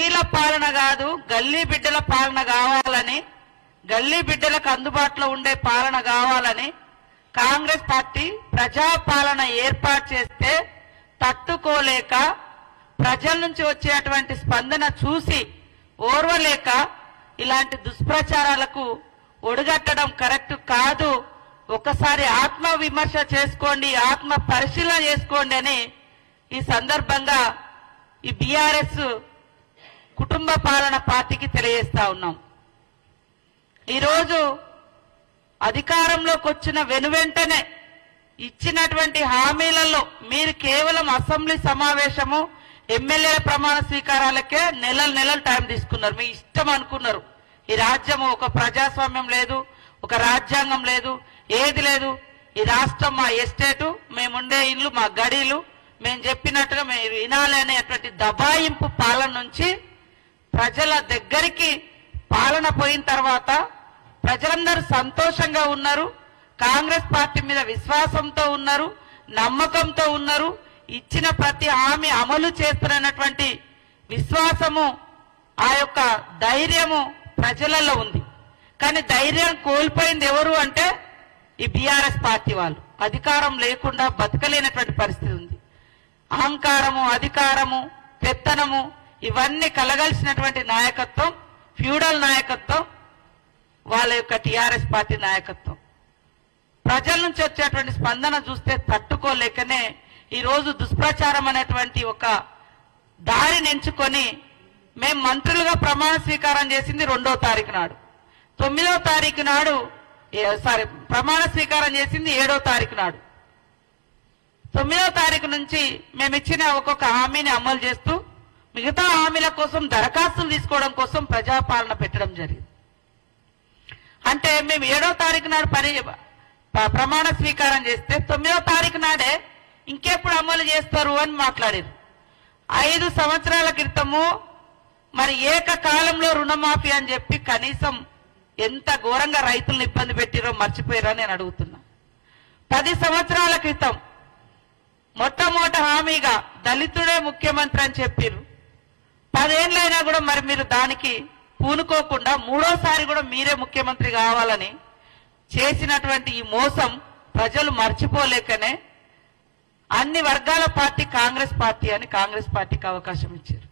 గడీల పాలన కాదు గల్లీ బిడ్డల పాలన కావాలని, గల్లీ బిడ్డలకు అందుబాటులో ఉండే పాలన కావాలని కాంగ్రెస్ పార్టీ ప్రజాపాలన ఏర్పాటు చేస్తే తట్టుకోలేక, ప్రజల నుంచి వచ్చేటువంటి స్పందన చూసి ఓర్వలేక ఇలాంటి దుష్ప్రచారాలకు ఒడిగట్టడం కరెక్ట్ కాదు. ఒకసారి ఆత్మ విమర్శ చేసుకోండి, ఆత్మ పరిశీలన చేసుకోండి అని ఈ సందర్భంగా ఈ బీఆర్ఎస్ కుటుంబ పాలన పార్టీకి తెలియజేస్తా ఉన్నాం. ఈరోజు అధికారంలోకి వచ్చిన వెనువెంటనే ఇచ్చినటువంటి హామీలలో మీరు కేవలం అసెంబ్లీ సమావేశము, ఎమ్మెల్యేల ప్రమాణ స్వీకారాలకే నెలలు టైం తీసుకున్నారు. మీ ఇష్టం అనుకున్నారు. ఈ రాజ్యం ఒక ప్రజాస్వామ్యం లేదు, ఒక రాజ్యాంగం లేదు, ఏది లేదు. ఈ రాష్ట్రం మా ఎస్టేటు, మేముండే ఇల్లు మా గడీలు, మేము చెప్పినట్టుగా మీరు వినాలి అనేటువంటి దబాయింపు పాలన నుంచి ప్రజల దగ్గరికి పాలన పోయిన తర్వాత ప్రజలందరూ సంతోషంగా ఉన్నారు, కాంగ్రెస్ పార్టీ మీద విశ్వాసంతో ఉన్నారు, నమ్మకంతో ఉన్నారు. ఇచ్చిన ప్రతి హామీ అమలు చేస్తున్నటువంటి విశ్వాసము, ఆ యొక్క ధైర్యము ప్రజలలో ఉంది. కానీ ధైర్యం కోల్పోయింది ఎవరు అంటే ఈ బీఆర్ఎస్ పార్టీ వాళ్ళు. అధికారం లేకుండా బతకలేనటువంటి పరిస్థితి ఉంది. అహంకారము, అధికారము, పెత్తనము ఇవన్నీ కలగలిసినటువంటి నాయకత్వం, ఫ్యూడల్ నాయకత్వం వాళ్ళ యొక్క టీఆర్ఎస్ పార్టీ నాయకత్వం. ప్రజల నుంచి వచ్చేటువంటి స్పందన చూస్తే తట్టుకోలేకనే ఈరోజు దుష్ప్రచారం అనేటువంటి ఒక దారిని ఎంచుకొని మేము మంత్రులుగా ప్రమాణ స్వీకారం చేసింది 2వ తారీఖు నాడు, 9వ తారీఖు నాడు ప్రమాణ స్వీకారం చేసింది 7వ తారీఖు నాడు. 9వ తారీఖు నుంచి మేము ఇచ్చిన ఒక్కొక్క హామీని అమలు చేస్తూ మిగతా హామీల కోసం దరఖాస్తులు తీసుకోవడం కోసం ప్రజాపాలన పెట్టడం జరిగింది. అంటే మేము 7వ తారీఖు నాడు ప్రమాణ స్వీకారం చేస్తే 9వ తారీఖు నాడే ఇంకెప్పుడు అమలు చేస్తారు అని మాట్లాడారు. 5 సంవత్సరాల క్రితము మరి ఏకకాలంలో రుణమాఫీ అని చెప్పి కనీసం ఎంత ఘోరంగా రైతులను ఇబ్బంది పెట్టిరో మర్చిపోయారో నేను అడుగుతున్నా. 10 సంవత్సరాల క్రితం మొట్టమొదటి హామీగా దళితుడే ముఖ్యమంత్రి అని చెప్పారు. 10 ఏళ్ళైనా కూడా మరి మీరు దానికి పూనుకోకుండా 3వసారి కూడా మీరే ముఖ్యమంత్రి కావాలని చేసినటువంటి ఈ మోసం ప్రజలు మర్చిపోలేకనే అన్ని వర్గాల పార్టీ కాంగ్రెస్ పార్టీ అని కాంగ్రెస్ పార్టీకి అవకాశం ఇచ్చారు.